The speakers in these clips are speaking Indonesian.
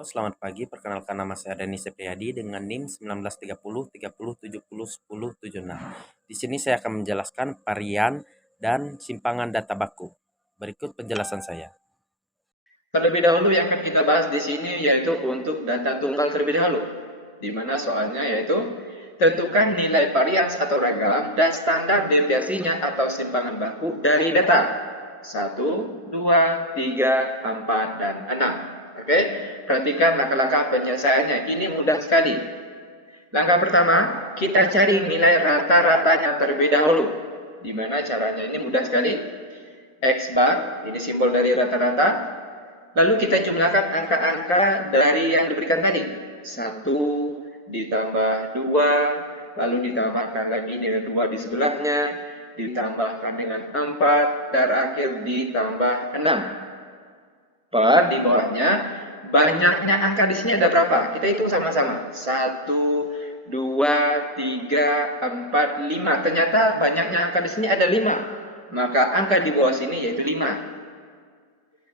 Halo, selamat pagi. Perkenalkan nama saya Dani Sepriyadi dengan NIM 1930 30 70 10 76. Di sini saya akan menjelaskan varian dan simpangan data baku. Berikut penjelasan saya. Terlebih dahulu yang akan kita bahas di sini yaitu untuk data tunggal terlebih dahulu. Di mana soalnya yaitu tentukan nilai varians atau ragam dan standar deviasinya atau simpangan baku dari data 1, 2, 3, 4, dan 6. Oke, perhatikan langkah-langkah penyelesaiannya. Ini mudah sekali. Langkah pertama, kita cari nilai rata-ratanya terlebih dahulu. Di mana caranya ini mudah sekali. X bar, ini simbol dari rata-rata. Lalu kita jumlahkan angka-angka dari yang diberikan tadi. 1 ditambah 2, lalu ditambahkan lagi dengan 2 di sebelahnya, ditambahkan dengan 4, terakhir ditambah 6. Per di bawahnya, banyaknya angka di sini ada berapa? Kita hitung sama-sama. 1, 2, 3, 4, 5. Ternyata banyaknya angka di sini ada 5. Maka angka di bawah sini yaitu 5.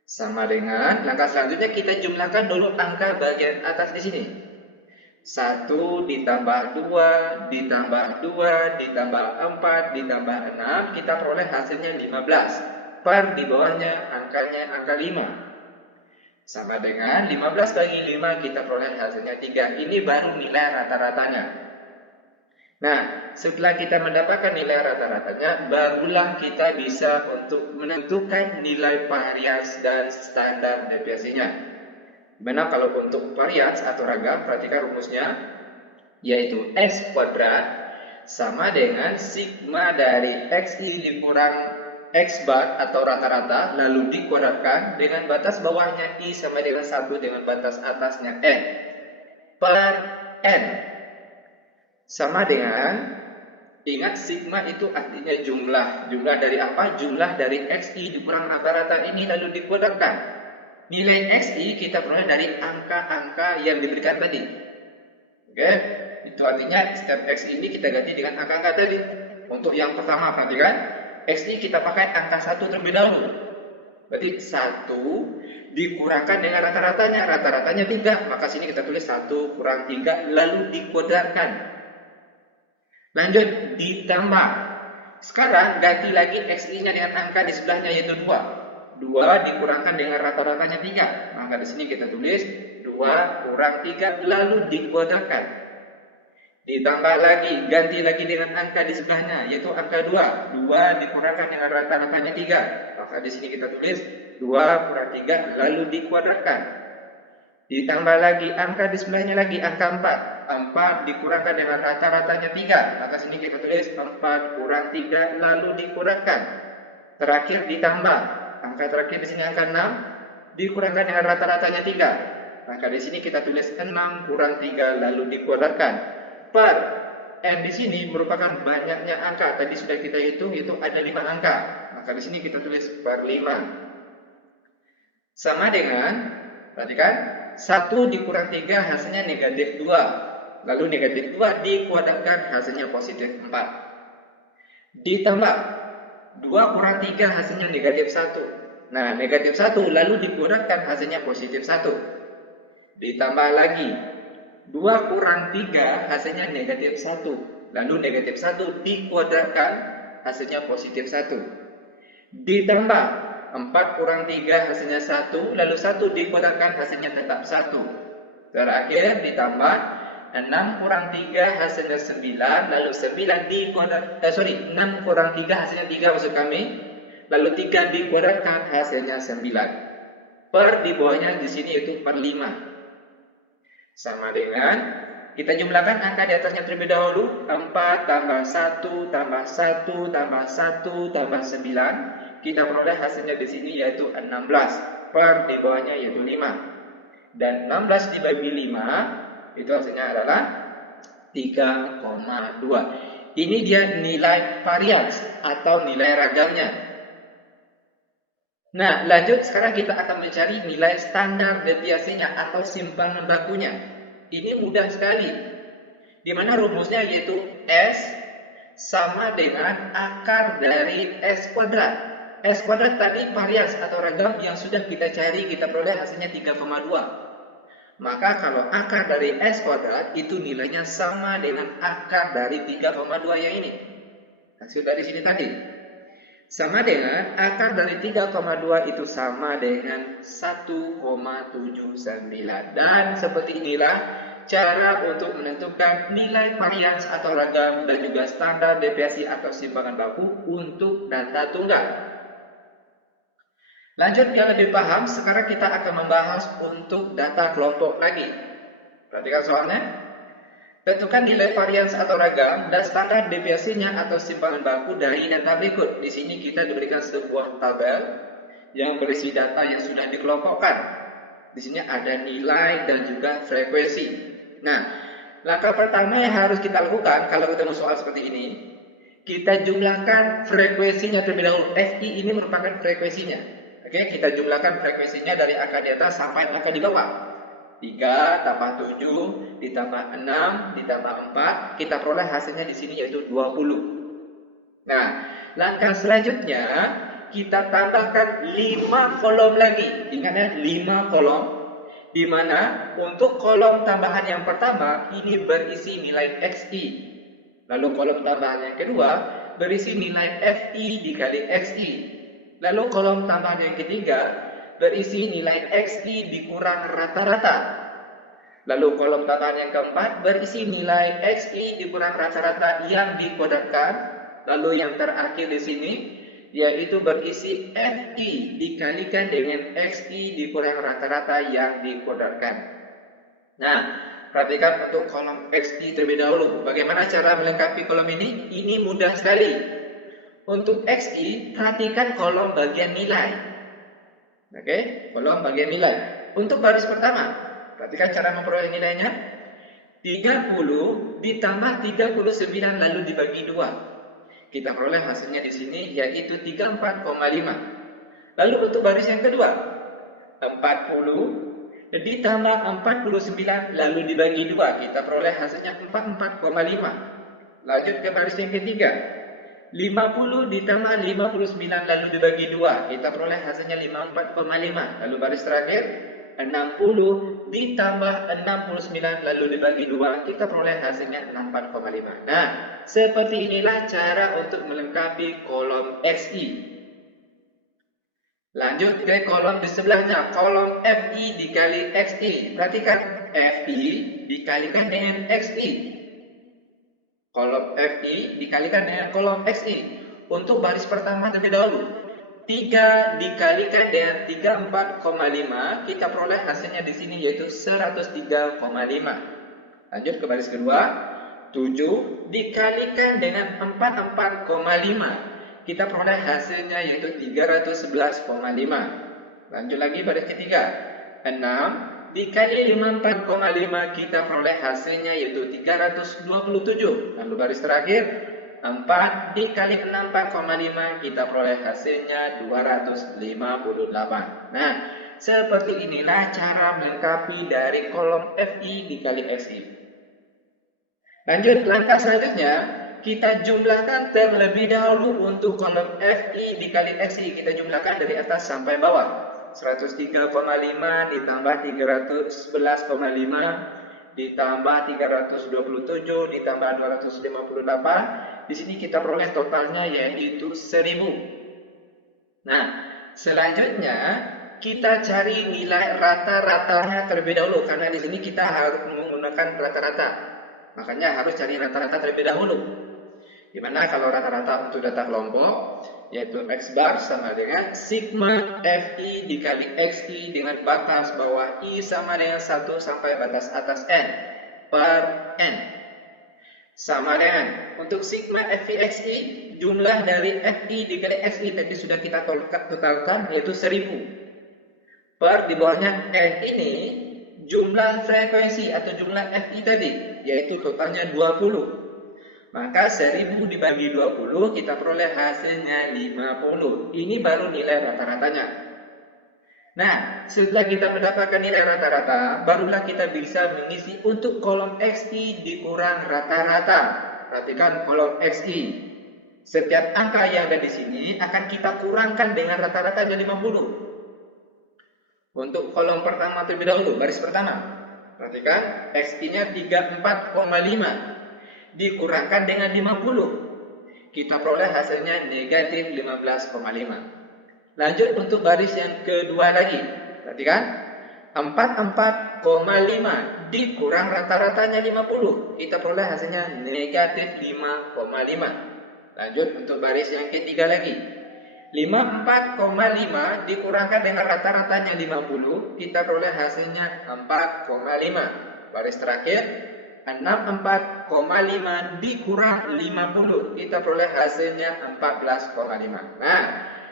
Sama dengan langkah selanjutnya kita jumlahkan dulu angka bagian atas di sini. 1 ditambah 2 ditambah 2 ditambah 4 ditambah 6, kita peroleh hasilnya 15. Per di bawahnya angkanya angka 5. Sama dengan 15 bagi 5, kita peroleh hasilnya 3. Ini baru nilai rata-ratanya. Nah, setelah kita mendapatkan nilai rata-ratanya, barulah kita bisa untuk menentukan nilai varians dan standar deviasinya. Dimana kalau untuk varians atau ragam, perhatikan rumusnya, yaitu X kuadrat sama dengan sigma dari XI dikurang X bar atau rata-rata, lalu dikuadratkan dengan batas bawahnya I sama dengan 1 dengan batas atasnya N per N. Sama dengan, ingat sigma itu artinya jumlah. Jumlah dari apa? Jumlah dari XI dikurang rata-rata ini lalu dikuadratkan. Nilai XI kita peroleh dari angka-angka yang diberikan tadi. Oke, itu artinya setiap XI ini kita ganti dengan angka-angka tadi. Untuk yang pertama, perhatikan. XI kita pakai angka 1 terlebih dahulu. Berarti 1 dikurangkan dengan rata-ratanya. Rata-ratanya 3. Maka sini kita tulis 1 kurang 3 lalu dikuadratkan. Lanjut ditambah. Sekarang ganti lagi XI-nya dengan angka di sebelahnya yaitu 2. 2 dikurangkan dengan rata-ratanya 3. Maka di sini kita tulis 2 kurang 3 lalu dikuadratkan. Ditambah lagi, ganti lagi dengan angka di sebelahnya yaitu angka 2. 2 dikurangkan dengan rata-ratanya 3. Maka di sini kita tulis 2 kurang 3 lalu dikuadratkan. Ditambah lagi angka di sebelahnya lagi angka 4. 4 dikurangkan dengan rata-ratanya 3. Maka sini kita tulis 4 kurang 3 lalu dikuadratkan. Terakhir ditambah. Angka terakhir di sini angka 6 dikurangkan dengan rata-ratanya 3. Maka di sini kita tulis 6 kurang 3 lalu dikuadratkan. Per N di sini merupakan banyaknya angka. Tadi sudah kita hitung itu ada 5 angka. Maka di sini kita tulis per 5. Sama dengan, perhatikan, 1 dikurang 3 hasilnya negatif 2. Lalu negatif 2 dikuadratkan hasilnya positif 4. Ditambah 2 kurang 3 hasilnya negatif 1. Nah, negatif 1 lalu dikuadratkan hasilnya positif 1. Ditambah lagi 2 kurang 3 hasilnya negatif 1. Lalu negatif 1 dikuadratkan hasilnya positif 1. Ditambah 4 kurang 3 hasilnya 1. Lalu 1 dikuadratkan hasilnya tetap 1. Terakhir ditambah 6 kurang 3 hasilnya 9. Lalu 9 dikuadratkan 6 kurang 3 hasilnya 3 maksud kami. Lalu 3 dikuadratkan hasilnya 9. Per di bawahnya di sini itu per 5. Sama dengan kita jumlahkan angka di atasnya terlebih dahulu. 4 tambah 1 tambah 1 tambah 1 tambah 9. Kita peroleh hasilnya di sini yaitu 16. Per di bawahnya yaitu 5. Dan 16 dibagi 5 itu hasilnya adalah 3,2. Ini dia nilai varians atau nilai ragamnya. Nah, lanjut sekarang kita akan mencari nilai standar deviasinya atau simpangan bakunya. Ini mudah sekali. Di mana rumusnya yaitu S sama dengan akar dari S kuadrat. S kuadrat tadi varians atau ragam yang sudah kita cari, kita peroleh hasilnya 3,2. Maka kalau akar dari X kuadrat itu nilainya sama dengan akar dari 3,2 yang ini. Hasil dari sini tadi. Sama dengan akar dari 3,2 itu sama dengan 1,79. Dan seperti inilah cara untuk menentukan nilai varians atau ragam dan juga standar deviasi atau simpangan baku untuk data tunggal. Lanjut yang lebih paham, sekarang kita akan membahas untuk data kelompok lagi. Perhatikan soalnya. Tentukan nilai varians atau ragam dan standar deviasinya atau simpangan baku dari data berikut. Di sini kita diberikan sebuah tabel yang berisi data yang sudah dikelompokkan. Di sini ada nilai dan juga frekuensi. Nah, langkah pertama yang harus kita lakukan kalau ketemu soal seperti ini, kita jumlahkan frekuensinya terlebih dahulu. Fi ini merupakan frekuensinya. Oke, kita jumlahkan frekuensinya dari angka di atas sampai angka di bawah. 3 tambah 7 ditambah 6 ditambah 4, kita peroleh hasilnya di sini yaitu 20. Nah, langkah selanjutnya kita tambahkan 5 kolom lagi. Ingat ya, 5 kolom. Di mana untuk kolom tambahan yang pertama ini berisi nilai Xi. Lalu kolom tambahan yang kedua berisi nilai Fi dikali Xi. Lalu kolom tambahan yang ketiga berisi nilai Xi dikurang rata-rata. Lalu kolom tambahan yang keempat berisi nilai Xi dikurang rata-rata yang dikodarkan. Lalu yang terakhir di sini yaitu berisi Fi dikalikan dengan Xi dikurang rata-rata yang dikodarkan. Nah, perhatikan untuk kolom Xi terlebih dahulu. Bagaimana cara melengkapi kolom ini? Ini mudah sekali. Untuk Xi, perhatikan kolom bagian nilai. Oke, kolom bagian nilai. Untuk baris pertama, perhatikan cara memperoleh nilainya. 30 ditambah 39 lalu dibagi 2. Kita peroleh hasilnya di sini yaitu 34,5. Lalu untuk baris yang kedua, 40 ditambah 49 lalu dibagi 2. Kita peroleh hasilnya 44,5. Lanjut ke baris yang ketiga. 50 ditambah 59 lalu dibagi 2, kita peroleh hasilnya 54,5. Lalu baris terakhir 60 ditambah 69 lalu dibagi 2, kita peroleh hasilnya 64,5. Nah, seperti inilah cara untuk melengkapi kolom Xi. Lanjut ke kolom di sebelahnya, kolom Fi dikali Xi. Perhatikan, Fi dikalikan dengan Xi. Kolom Fi dikalikan dengan kolom Xi. Untuk baris pertama terlebih dahulu, 3 dikalikan dengan 34,5, kita peroleh hasilnya di sini yaitu 103,5. Lanjut ke baris kedua, 7 dikalikan dengan 44,5, kita peroleh hasilnya yaitu 311,5. Lanjut lagi baris ketiga, 6 dikali 54,5, kita peroleh hasilnya yaitu 327. Lalu baris terakhir 4 dikali 64,5, kita peroleh hasilnya 258. Nah, seperti inilah cara melengkapi dari kolom Fi dikali Xi. Lanjut langkah selanjutnya, kita jumlahkan terlebih dahulu untuk kolom Fi dikali Xi. Kita jumlahkan dari atas sampai bawah. 103,5 ditambah 311,5 ditambah 327 ditambah 258. Di sini kita peroleh totalnya yaitu 1000. Nah, selanjutnya kita cari nilai rata-ratanya terlebih dahulu karena di sini kita harus menggunakan rata-rata. Makanya harus cari rata-rata terlebih dahulu. Dimana kalau rata-rata untuk data kelompok yaitu X bar sama dengan sigma Fi dikali Xi dengan batas bawah I sama dengan 1 sampai batas atas N per N. Sama dengan untuk sigma Fi Xi, jumlah dari Fi dikali Xi tadi sudah kita totalkan yaitu 1000. Per di bawahnya N ini jumlah frekuensi atau jumlah Fi tadi yaitu totalnya 20. Maka 1000 dibagi 20 kita peroleh hasilnya 50. Ini baru nilai rata-ratanya. Nah, setelah kita mendapatkan nilai rata-rata, barulah kita bisa mengisi untuk kolom Xi dikurang rata-rata. Perhatikan kolom Xi. Setiap angka yang ada di sini akan kita kurangkan dengan rata-ratanya 50. Untuk kolom pertama terlebih dahulu, baris pertama. Perhatikan, XI-nya 34,5 dikurangkan dengan 50. Kita peroleh hasilnya negatif 15,5. Lanjut untuk baris yang kedua lagi. Perhatikan, 44,5 dikurang rata-ratanya 50. Kita peroleh hasilnya negatif 5,5. Lanjut untuk baris yang ketiga lagi. 54,5 dikurangkan dengan rata-ratanya 50. Kita peroleh hasilnya 4,5. Baris terakhir, 64,5 dikurang 50. Kita peroleh hasilnya 14,5. Nah,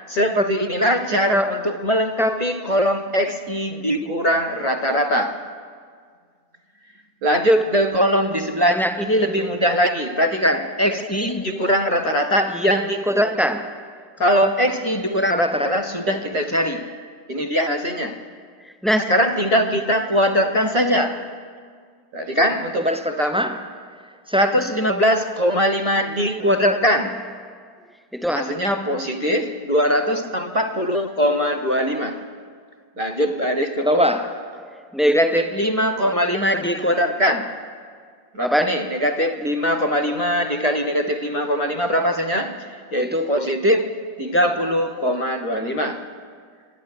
seperti inilah cara untuk melengkapi kolom XI dikurang rata-rata. Lanjut ke kolom di sebelahnya, ini lebih mudah lagi. Perhatikan, XI dikurang rata-rata yang dikuadratkan. Kalau XI dikurang rata-rata sudah kita cari. Ini dia hasilnya. Nah, sekarang tinggal kita kuadratkan saja. Perhatikan, untuk baris pertama, 115,5 dikuadratkan. Itu hasilnya positif 240,25. Lanjut baris ke bawah. Negatif 5,5 dikuadratkan. Berapa nih? Negatif 5,5 dikali negatif 5,5 berapa hasilnya? Yaitu positif 30,25.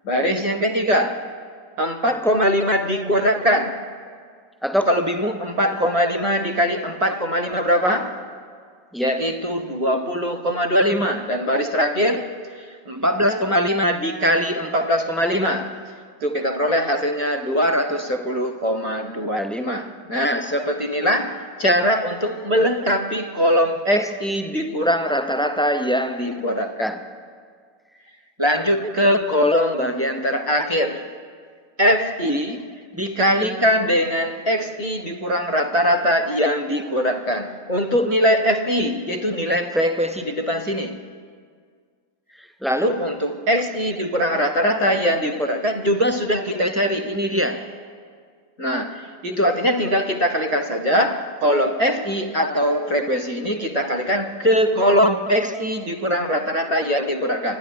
Baris yang ketiga, 4,5 dikuadratkan. Atau kalau bingung, 4,5 dikali 4,5 berapa? Yaitu 20,25. Dan baris terakhir, 14,5 dikali 14,5. Itu kita peroleh hasilnya 210,25. Nah, seperti inilah cara untuk melengkapi kolom XI dikurang rata-rata yang dikuadratkan. Lanjut ke kolom bagian terakhir. FI dikalikan dengan XI dikurang rata-rata yang dikuadratkan. Untuk nilai FI, yaitu nilai frekuensi di depan sini. Lalu untuk XI dikurang rata-rata yang dikuadratkan juga sudah kita cari, ini dia. Nah, itu artinya tinggal kita kalikan saja kolom FI atau frekuensi ini kita kalikan ke kolom XI dikurang rata-rata yang dikuadratkan.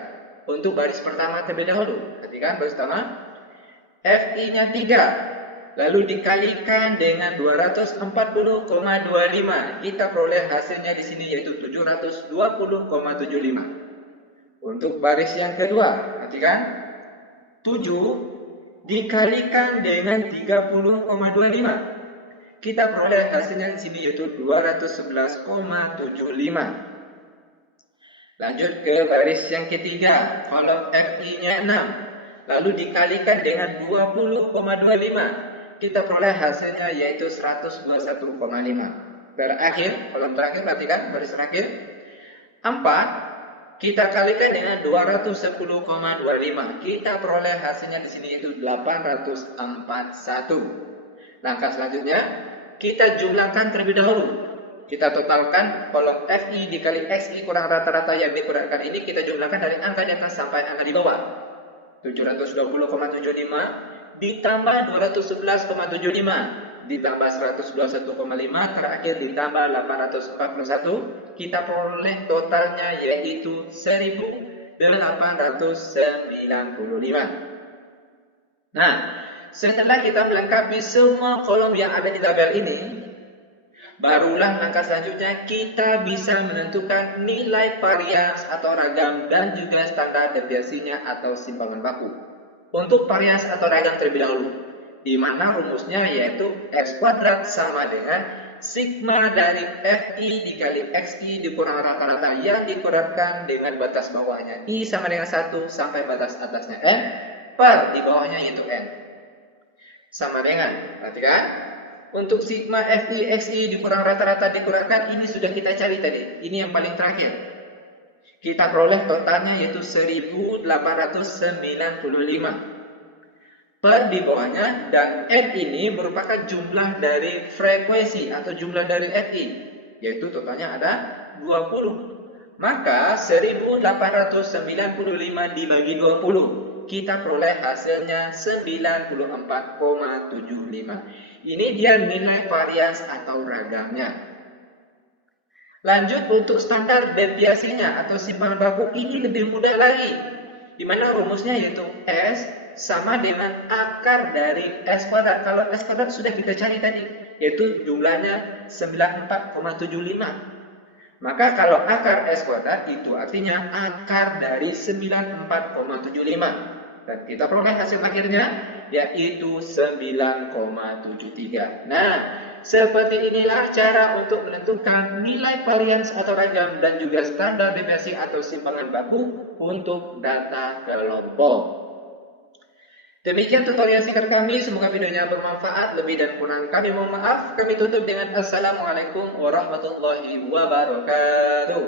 Untuk baris pertama terlebih dahulu, perhatikan baris pertama, FI-nya 3, lalu dikalikan dengan 240,25. Kita peroleh hasilnya di sini yaitu 720,75. Untuk baris yang kedua, perhatikan, 7 dikalikan dengan 30,25. Kita peroleh hasilnya di sini yaitu 211,75. Lanjut ke baris yang ketiga, kolom FI-nya 6. Lalu dikalikan dengan 20,25. Kita peroleh hasilnya yaitu 121,5. Terakhir, kolom terakhir, perhatikan baris terakhir. 4 kita kalikan dengan 210,25. Kita peroleh hasilnya di sini yaitu 841. Langkah selanjutnya, kita jumlahkan terlebih dahulu. Kita totalkan kolom FI dikali XI kurang rata-rata yang dikuadratkan ini, kita jumlahkan dari angka di atas sampai angka di bawah. 720,75 ditambah 211,75 ditambah 121,5 terakhir ditambah 841, kita peroleh totalnya yaitu 1895. Nah, setelah kita melengkapi semua kolom yang ada di tabel ini, barulah langkah selanjutnya kita bisa menentukan nilai varians atau ragam dan juga standar deviasinya atau simpangan baku. Untuk varians atau ragam terlebih dahulu, di mana rumusnya yaitu X kuadrat sama dengan sigma dari FI dikali XI dikurang rata-rata yang dikuadratkan dengan batas bawahnya I sama dengan 1 sampai batas atasnya N per di bawahnya yaitu N. Sama dengan, perhatikan, untuk sigma FI XI dikurang rata-rata dikuadratkan ini sudah kita cari tadi. Ini yang paling terakhir. Kita peroleh totalnya yaitu 1895 per di bawahnya, dan N ini merupakan jumlah dari frekuensi atau jumlah dari FI, yaitu totalnya ada 20. Maka 1895 dibagi 20, kita peroleh hasilnya 94,75. Ini dia nilai varians atau ragamnya. Lanjut untuk standar deviasinya atau simpangan baku, ini lebih mudah lagi, di mana rumusnya yaitu S sama dengan akar dari S kuadrat. Kalau S kuadrat sudah kita cari tadi, yaitu jumlahnya 94,75. Maka kalau akar S kuadrat itu artinya akar dari 94,75. Dan kita peroleh hasil akhirnya yaitu 9,73. Nah, seperti inilah cara untuk menentukan nilai varians atau ragam dan juga standar deviasi atau simpangan baku untuk data kelompok. Demikian tutorial singkat kami, semoga videonya bermanfaat. Lebih dan kurang kami mohon maaf. Kami tutup dengan Assalamualaikum warahmatullahi wabarakatuh.